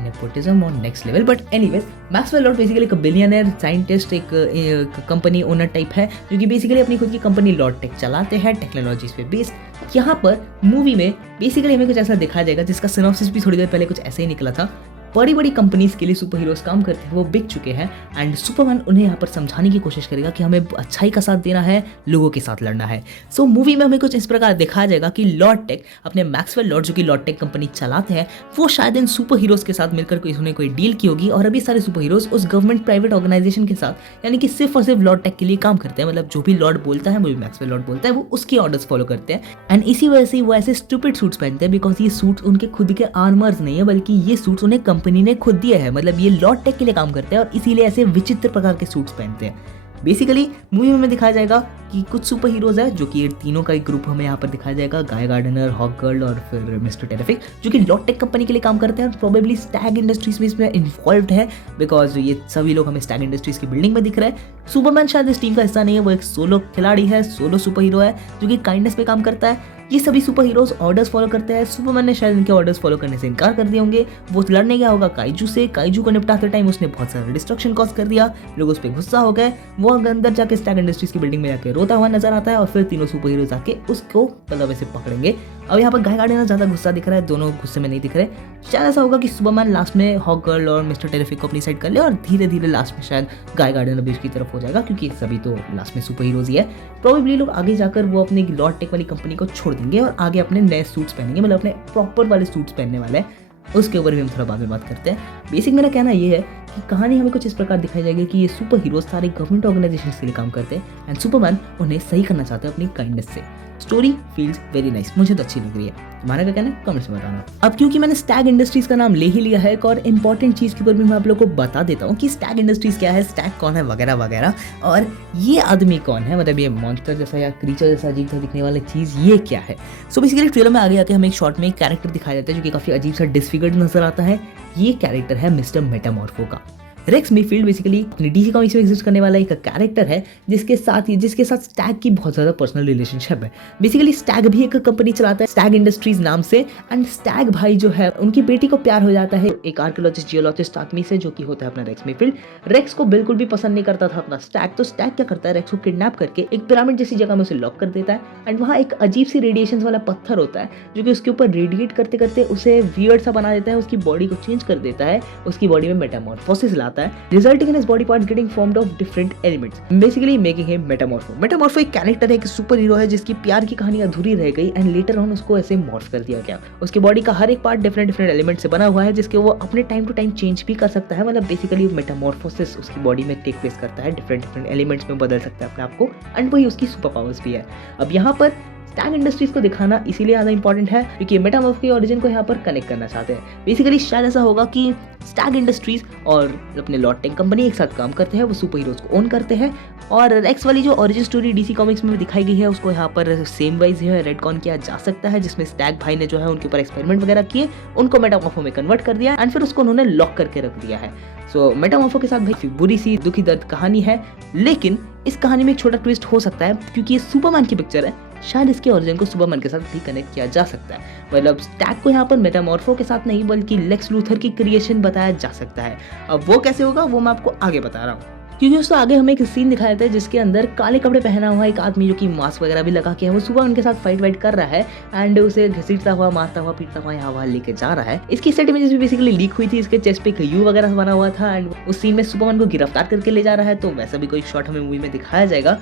Nepotism on next level. But anyways, Maxwell Lord basically एक बिलियनर साइंटिस्ट, एक कंपनी ओनर टाइप है, जो कि बेसिकली अपनी खुद की कंपनी लॉर्ड टेक चलाते हैं, टेक्नोलॉजीज पे बेस्ड। यहाँ पर मूवी में बेसिकली हमें कुछ ऐसा दिखाया जाएगा, जिसका सिनॉप्सिस भी थोड़ी देर पहले कुछ ऐसे ही निकला था। बड़ी बड़ी कंपनीज के लिए सुपर हीरोज काम करते हैं, वो बिक चुके हैं, एंड सुपरमैन उन्हें यहाँ पर समझाने की कोशिश करेगा कि हमें अच्छाई का साथ देना है, लोगों के साथ लड़ना है। सो मूवी में हमें कुछ इस प्रकार दिखाया जाएगा कि लॉर्ड टेक अपने मैक्सवेल लॉर्ड, जो कि लॉर्ड टेक कंपनी चलाते हैं, वो शायद इन सुपर हीरोज के साथ मिलकर कोई डील की होगी, और अभी सारे सुपर हीरोज उस गवर्नमेंट प्राइवेट ऑर्गेनाइजेशन के साथ, यानी कि सिर्फ और सिर्फ लॉर्ड टेक के लिए काम करते हैं। मतलब जो भी लॉर्ड बोलता है, वो भी मैक्सवेल लॉर्ड बोलता है, वो उसकी ऑर्डर्स फॉलो करते हैं। एंड इसी वजह से वो ऐसे स्टूपिड सूट्स पहनते हैं, बिकॉज ये सूट्स उनके खुद के आर्मर्स नहीं है, बल्कि ये सूट्स उन्हें कंपनी ने खुद दिए हैं। मतलब ये लॉर्ड टेक के लिए काम करते हैं और इसीलिए ऐसे विचित्र प्रकार के सूट्स पहनते हैं। बेसिकली मूवी में दिखाया जाएगा कि कुछ सुपर हीरोज है, जो कि ये तीनों का एक ग्रुप हमें यहाँ पर दिखाया जाएगा, गाय गार्डनर, हॉक गर्ल और फिर मिस्टर टेरिफिक, जो कि लॉर्ड टेक कंपनी के लिए काम करते हैं और प्रोबेबली स्टैग इंडस्ट्रीज में इसमें इन्वॉल्व्ड है, बिकॉज ये सभी लोग हमें स्टैग इंडस्ट्रीज की बिल्डिंग में दिख रहे हैं। सुपरमैन शायद इस टीम का हिस्सा नहीं है, वो एक सोलो खिलाड़ी है, सोलो सुपर हीरो है, जो कि काइंडनेस पे काम करता है। ये सभी सुपर हीरोज ऑर्डर्स फॉलो करते हैं। सुपरमैन ने शायद इनके ऑर्डर्स फॉलो करने से इनकार कर दिए होंगे। वो लड़ने गया होगा काइजू से, काइजू को निपटाते टाइम उसने बहुत सारा डिस्ट्रक्शन कॉज कर दिया, लोग उस पर गुस्सा हो गए, वो वो अंदर जाके स्टैग इंडस्ट्रीज की बिल्डिंग में जाके रोता हुआ नजर आता है और फिर तीनों सुपर हीरोज आके उसको मतलब ऐसे पकड़ेंगे। अब यहाँ पर गाय गार्डियन ज्यादा गुस्सा दिख रहा है, दोनों गुस्से में नहीं दिख रहे। शायद ऐसा होगा कि सुपरमैन लास्ट में हॉक गर्ल और मिस्टर टेरिफिक को अपनी साइड कर ले और धीरे धीरे लास्ट में शायद गाय गार्डियन अभी उसकी तरफ हो जाएगा, क्योंकि सभी तो लास्ट में सुपर हीरोज ही है। प्रोबेबली लोग आगे जाकर वो अपनी लॉर्ड टेक वाली कंपनी को छोड़ देंगे और आगे अपने नए सूट्स पहनेंगे, मतलब अपने प्रॉपर वाले सूट्स पहनने वाले हैं। उसके ऊपर भी हम थोड़ा बाद में बात करते हैं। बेसिक मेरा कहना ये है कि कहानी हमें कुछ इस प्रकार दिखाई जाएगी कि ये सुपर हीरोज सारे गवर्नमेंट ऑर्गेनाइजेशन के लिए काम करते हैं एंड सुपरमैन उन्हें सही करना चाहते हैं अपनी काइंडनेस से। स्टोरी फील्स वेरी नाइस, मुझे तो अच्छी लग रही है। तुम्हारा क्या कहना है कमेंट्स में बताना। अब क्योंकि मैंने स्टैग इंडस्ट्रीज का नाम ले ही लिया है, एक और इंपॉर्टेंट चीज के ऊपर भी मैं आप लोगों को बता देता हूँ कि स्टैग इंडस्ट्रीज क्या है, स्टैग कौन है वगैरह वगैरह, और ये आदमी कौन है, मतलब ये मॉन्स्टर जैसा या क्रीचर जैसा अजीब सा दिखने वाली चीज ये क्या है। सो बेसिकली ट्रेलर में आगे आके हमें एक शॉट में एक कैरेक्टर दिखाया जाता है जो कि काफी अजीब सा डिसफिगर्ड नजर आता है। ये कैरेक्टर है मिस्टर मेटामॉर्फो का। रेक्स मीफील्ड बेसिकली डीसी कॉमिक्स में एग्जिस्ट करने वाला एक कैरेक्टर है जिसके साथ स्टैग की बहुत ज़्यादा पर्सनल रिलेशनशिप है। बेसिकली स्टैग भी एक कंपनी चलाता है स्टैग इंडस्ट्रीज नाम से, एंड स्टैग भाई जो है उनकी बेटी को प्यार हो जाता है एक आर्कियोलॉजिस्ट जियोलॉजिस्ट आदमी से जो कि होता है अपना रेक्स मीफील्ड। रेक्स को बिल्कुल भी पसंद नहीं करता था अपना स्टैग, तो स्टैग क्या करता है, रेक्स को किडनैप करके एक पिरामिड जैसी जगह में उसे लॉक कर देता है एंड वहाँ एक अजीब सी रेडिएशन वाला पत्थर होता है जो कि उसके ऊपर रेडिएट करते करते उसे वियर्ड सा बना देता है, उसकी बॉडी को चेंज कर देता है, उसकी बॉडी में मेटामॉर्फोसिस लाता है, resulting his body parts getting formed of different elements, basically making him metamorpho। मेटामॉर्फो एक कैरेक्टर है, एक सुपर हीरो है जिसकी प्यार की कहानी अधूरी रह गई एंड लेटर ऑन उसको ऐसे मॉर्फ कर दिया गया। उसकी बॉडी का हर एक पार्ट डिफरेंट एलिमेंट से बना हुआ है जिसके वो अपने टाइम टू टाइम चेंज भी कर सकता है, मतलब बेसिकली मेटामॉर्फोसिस उसकी बॉडी में टेक प्लेस करता है, डिफरेंट एलिमेंट्स में बदल सकता है अपने आप को, एंड वही उसकी सुपर पावर्स भी है। अब यहाँ पर स्टैग इंडस्ट्रीज को दिखाना इसीलिए ज़्यादा इंपॉर्टेंट है क्योंकि मेटामॉर्फो की ओरिजिन को यहाँ पर कनेक्ट करना चाहते हैं। बेसिकली शायद ऐसा होगा कि स्टैग इंडस्ट्रीज और अपने लॉर्ड टेक कंपनी एक साथ काम करते हैं, वो सुपर हीरोज को ओन करते हैं, और रेक्स वाली जो ओरिजिन स्टोरी डीसी कॉमिक्स में दिखाई गई है उसको यहाँ पर सेम वाइज जो है रेडकॉन किया जा सकता है, जिसमें स्टैग भाई ने जो है उनके ऊपर एक्सपेरिमेंट वगैरह किए, उनको मेटामॉर्फो में कन्वर्ट कर दिया एंड फिर उसको उन्होंने लॉक करके रख दिया है। सो मेटामॉर्फो के साथ भाई बुरी सी दुखी दर्द कहानी है, लेकिन इस कहानी में एक छोटा ट्विस्ट हो सकता है क्योंकि ये सुपरमैन की पिक्चर है, शायद इसके ओरिजिन को सुपरमैन के साथ भी कनेक्ट किया जा सकता है, मतलब स्टैग को यहाँ पर मेटामॉर्फो के साथ नहीं बल्कि लेक्स लूथर की क्रिएशन बताया जा सकता है। अब वो कैसे होगा वो मैं आपको आगे बता रहा हूँ, क्योंकि उसको आगे हमें एक सीन दिखाया जाता है जिसके अंदर काले कपड़े पहना हुआ एक आदमी जो कि मास्क वगैरह भी लगा के है, वो सुबह उनके साथ फाइट वाइट कर रहा है एंड उसे घसीटता हुआ मारता हुआ पीटता हुआ यहाँ वहाँ लेके जा रहा है। इसकी सेट इमेजेस भी बेसिकली लीक हुई थी, इसके चेस्ट पे एक यू वगैरह बना हुआ था एंड उस सीन में सुपरमैन को गिरफ्तार करके ले जा रहा है, तो वैसा भी कोई शॉट हमें मूवी में दिखाया जाएगा।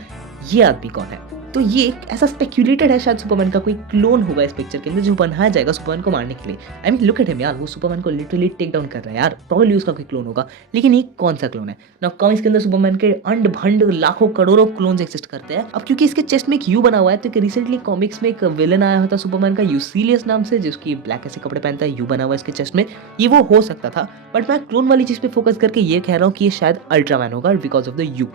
ये आदमी कौन है, तो ये ऐसा स्पेक्यूलेटेड है शायद सुपरमैन का कोई क्लोन होगा इस पिक्चर के अंदर जो बनाया जाएगा सुपरमैन को मारने के लिए। I mean look at him यार, वो सुपरमैन को लिटरली टेक डाउन कर रहा है यार, प्रॉब्ली उसका कोई क्लोन होगा, लेकिन ये कौन सा क्लोन है ना। कॉमिक्स के अंदर सुपरमैन के अंड भंड लाखों करोड़ों क्लोन्स एक्सिस्ट करते हैं। अब क्योंकि इसके चेस्ट में एक यू बना हुआ है, तो रिसेंटली कॉमिक्स में एक विलन आया था सुपरमैन का यूसीलियस नाम से, जिसकी ब्लैक ऐसे कपड़े पहनता है, यू बना हुआ है इसके चेस्ट में, ये वो हो सकता था, बट मैं क्लोन वाली चीज पे फोकस करके ये कह रहा हूँ कि ये शायद अल्ट्रामैन होगा because of the you.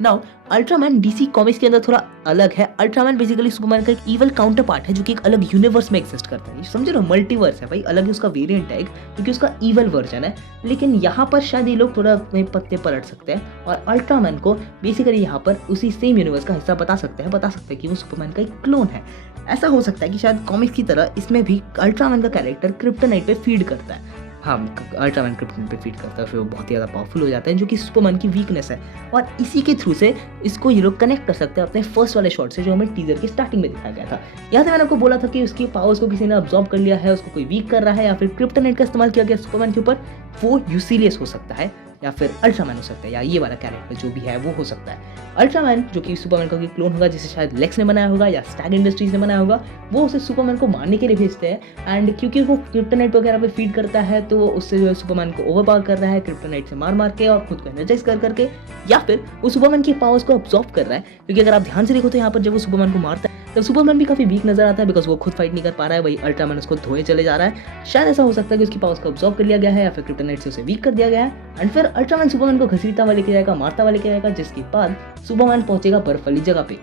Now Ultraman DC comics के अंदर थोड़ा अलग है। अल्ट्रामैन बेसिकली सुपरमैन का एक इवल काउंटर पार्ट है जो कि एक अलग यूनिवर्स में एक्सिस्ट करता है, समझे ना, मल्टीवर्स है भाई, अलग ही उसका वेरिएंट है क्योंकि उसका इवल वर्जन है। लेकिन यहाँ पर शायद ये लोग थोड़ा अपने पत्ते पलट सकते हैं और अल्ट्रामैन को बेसिकली यहाँ पर उसी सेम यूनिवर्स का हिस्सा बता सकते हैं कि वो सुपरमैन का एक क्लोन है। ऐसा हो सकता है कि शायद कॉमिक्स की तरह इसमें भी अल्ट्रामैन का कैरेक्टर क्रिप्टोनाइट पे फीड करता है। हाँ, अल्ट्रामैन क्रिप्टोनाइट पे फीड करता है, फिर वो बहुत ही ज़्यादा पावरफुल हो जाता है जो कि सुपरमैन की वीकनेस है, और इसी के थ्रू से इसको ये लोग कनेक्ट कर सकते हैं अपने फर्स्ट वाले शॉट से जो हमें टीजर की स्टार्टिंग में दिखाया गया था। यहाँ से मैंने आपको बोला था कि उसकी पावर्स को किसी ने अब्सॉर्ब कर लिया है, उसको कोई वीक कर रहा है, या फिर क्रिप्टोनाइट का इस्तेमाल किया गया सुपरमैन के ऊपर, वो यूसीलियस हो सकता है या फिर अल्ट्रामैन हो सकता है, या ये वाला कैरेक्टर जो भी है वो हो सकता है। अल्ट्रामैन जो कि सुपरमैन का क्लोन होगा, जिसे शायद लेक्स ने बनाया होगा या स्टैग इंडस्ट्रीज ने बनाया होगा, वो उसे सुपरमैन को मारने के लिए भेजते हैं, एंड क्योंकि वो क्रिप्टोनाइट वगैरह पे फीड करता है तो उससे जो है सुपरमैन को ओवरपावर कर रहा है क्रिप्टोनाइट से मार के और खुद को एनर्जाइज कर करके, या फिर वो सुपरमैन की पावर्स को अब्सॉर्ब कर रहा है। क्योंकि अगर आप ध्यान से देखो तो यहाँ पर जब वो सुपरमैन को मारता है तब सुपरमैन भी काफी वीक नजर आता है बिकॉज वो खुद फाइट नहीं कर पा रहा है, वही अल्ट्रामैन उसको धोए चले जा रहा है। शायद ऐसा हो सकता है कि उसकी पावर्स को अब्सॉर्ब कर लिया गया है या फिर क्रिप्टोनाइट से उसे वीक कर दिया गया है, एंड फिर अल्ट्रामैन सुपरमैन को घसीटता हुआ लेके जाएगा, मारता हुआ लेके जाएगा, जिसके बाद सुपरमैन पहुंचेगा बर्फ वाली जगह पे।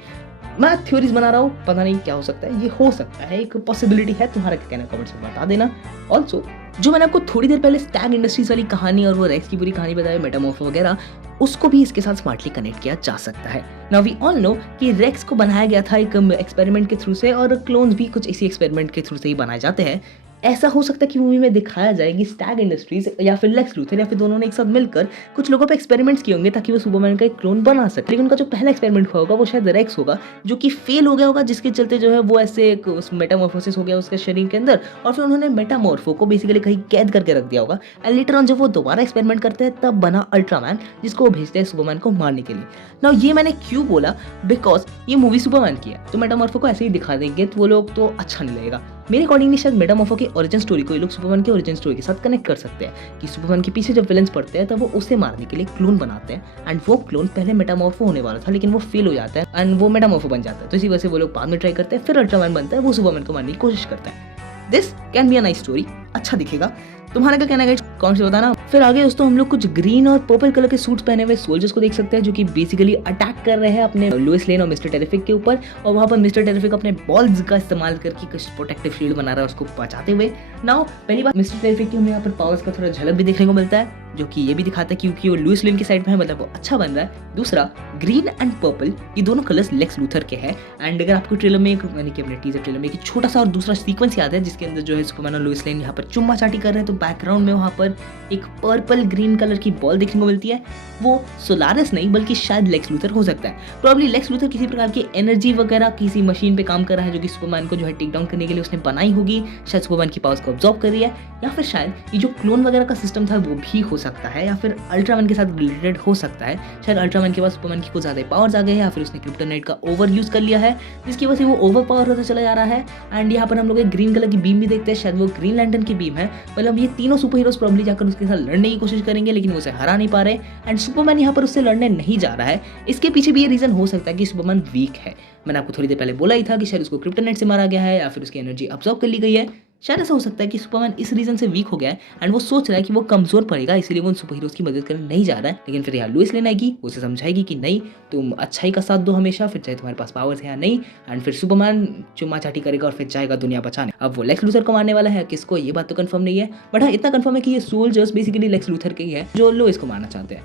मैं थ्योरीज बना रहा हूँ, पता नहीं क्या हो सकता है, ये हो सकता है, एक पॉसिबिलिटी है, तुम्हारा क्या कहना कमेंट्स में बता देना। ऑल्सो जो मैंने आपको थोड़ी देर पहले स्टैग इंडस्ट्रीज वाली कहानी और वो रेक्स की पूरी कहानी बताई मेटामॉर्फो वगैरह, उसको भी इसके साथ स्मार्टली कनेक्ट किया जा सकता है। नाउ वी ऑल नो कि रेक्स को बनाया गया था एक एक्सपेरिमेंट के थ्रू से, और क्लोन्स भी कुछ इसी एक्सपेरिमेंट के थ्रू से ही बनाए जाते हैं। ऐसा हो सकता है कि मूवी में दिखाया जाए कि स्टैग इंडस्ट्रीज या फिर लेक्स लूथर या फिर दोनों ने एक साथ मिलकर कुछ लोगों पे एक्सपेरिमेंट्स किए होंगे ताकि वो सुपरमैन का एक क्लोन बना सके। लेकिन उनका जो पहला एक्सपेरिमेंट हुआ होगा वो शायद रेक्स होगा, जो कि फेल हो गया होगा, जिसके चलते जो है वो ऐसे एक मेटामॉर्फोसिस हो गया उसके शरीर के अंदर, और फिर उन्होंने मेटामॉर्फो को बेसिकली कहीं कैद करके रख दिया होगा। एंड लेटर ऑन जब वो दोबारा एक्सपेरिमेंट करते हैं तब बना अल्ट्रामैन, जिसको वो भेजते हैं सुपरमैन को मारने के लिए। नाउ ये मैंने क्यों बोला, बिकॉज ये मूवी सुपरमैन की है, तो मेटामॉर्फो को ऐसे ही दिखा देंगे तो वो लोग तो अच्छा नहीं लगेगा। मेरे अकॉर्डिंगली शायद मेटामॉर्फो की ओरिजिन स्टोरी को ये लोग सुपरमैन की ओरिजिन स्टोरी के साथ कनेक्ट कर सकते हैं कि सुपरमैन के पीछे जब विलेंस पड़ते हैं तब वो उसे मारने के लिए क्लोन बनाते हैं, एंड वो क्लोन पहले मेटामॉर्फो होने वाला था लेकिन वो फेल हो जाता है एंड वो मेटामॉर्फो बन जाता है। तो इसी वजह से वो लोग बाद में ट्राई करते हैं, फिर अल्ट्रामैन बनता है, वो सुपरमैन को मारने की कोशिश करता है। This can be a nice story, अच्छा दिखेगा। तुम्हारा क्या कहना है कौन से बताना। फिर आगे दोस्तों हम लोग कुछ ग्रीन और पर्पल कलर के सूट्स पहने हुए सोल्जर्स को देख सकते हैं जो कि बेसिकली अटैक कर रहे हैं अपने लुइस लेन और मिस्टर टेरिफिक के ऊपर, और वहां पर मिस्टर टेरिफिक अपने बॉल्स का इस्तेमाल करके कुछ प्रोटेक्टिव शील्ड बना रहा है उसको बचाते हुए। नाउ पहली बात, मिस्टर टेरिफिक की हमें यहाँ पर पावर्स का थोड़ा झलक भी देखने को मिलता है, जो कि ये भी दिखाता है क्योंकि वो लुइस लेन की साइड में है, मतलब वो अच्छा बन रहा है। दूसरा, ग्रीन एंड पर्पल ये दोनों कलर्स लेक्स लूथर के हैं। एंड अगर आपको ट्रेलर में यानी कि अपने टीजर ट्रेलर में एक छोटा सा और दूसरा सीक्वेंस याद है जिसके अंदर जो है सुपरमैन और लुइस लेन यहाँ पर चुम्मा चाटी कर रहे हैं, तो बैकग्राउंड में वहाँ पर एक पर्पल ग्रीन कलर की बॉल देखने को मिलती है। वो सोलारिस नहीं बल्कि शायद लेक्स लूथर हो सकता है। प्रॉब्ली लेक्स लूथर किसी प्रकार की एनर्जी वगैरह किसी मशीन पे काम कर रहा है जो कि सुपरमैन को जो है टेक डाउन करने के लिए उसने बनाई होगी, शायद सुपरमैन की पावर्स को ऑब्जॉर्व कर रही है, या फिर शायद ये जो क्लोन वगैरह का सिस्टम था वो भी हो सकता है, या फिर अल्ट्रामैन के साथ रिलेटेड हो सकता है। शायद अल्ट्रामैन के पास सुपरमैन की कुछ ज़्यादा पावर्स आ गए हैं, या फिर उसने क्रिप्टोनाइट का ओवर यूज़ कर लिया है जिसकी वजह से वो ओवर पावर होता चला जा रहा है। एंड यहाँ पर हम लोग एक ग्रीन कलर की बीम भी देखते हैं, शायद वो ग्रीन लैंटर्न की बीम है। मतलब ये तीनों सुपर हीरोज प्रॉब्ली जाकर उसके साथ लड़ने की कोशिश करेंगे लेकिन वो उसे हरा नहीं पा रहे, एंड सुपरमैन यहाँ पर उससे लड़ने नहीं जा रहा है। इसके पीछे भी ये रीजन हो सकता है कि सुपरमैन वीक है। मैंने आपको थोड़ी देर पहले बोला ही था कि शायद उसको क्रिप्टोनाइट से मारा गया है या फिर उसकी एनर्जी अब्सॉर्ब कर ली गई है। शायद ऐसा हो सकता है कि सुपरमैन इस रीजन से वीक हो गया है एंड वो सोच रहा है कि वो कमजोर पड़ेगा, इसलिए वो उन सुपर हीरोज की मदद करने नहीं जा रहा है। लेकिन फिर यहाँ लुइस लेन आएगी, उसे समझाएगी कि नहीं, तुम अच्छाई का साथ दो हमेशा, फिर चाहे तुम्हारे पास पावर्स है या नहीं। एंड फिर सुपरमैन चुम्मा चाटी करेगा और फिर जाएगा दुनिया बचाने। अब वो लेक्स लूथर को मारने वाला है, किसको ये बात तो कंफर्म नहीं है, बट हाँ इतना कंफर्म है कि ये सोल्जर्स बेसिकली लेक्स लूथर के ही है जो लोइस को मारना चाहते हैं।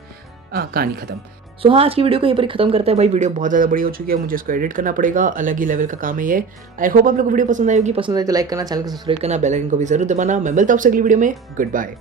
कहानी खत्म। सो हाँ, आज की वीडियो को यहीं पर ही खत्म करते हैं भाई। वीडियो बहुत ज़्यादा बड़ी हो चुकी है, मुझे इसको एडिट करना पड़ेगा, अलग ही लेवल का काम है ये। आई होप आप लोग को वीडियो पसंद आई होगी, पसंद आए तो लाइक करना, चैनल को सब्सक्राइब करना, बेल आइकन को भी जरूर दबाना। मैं मिलता हूँ आपसे अगली वीडियो में। Good bye.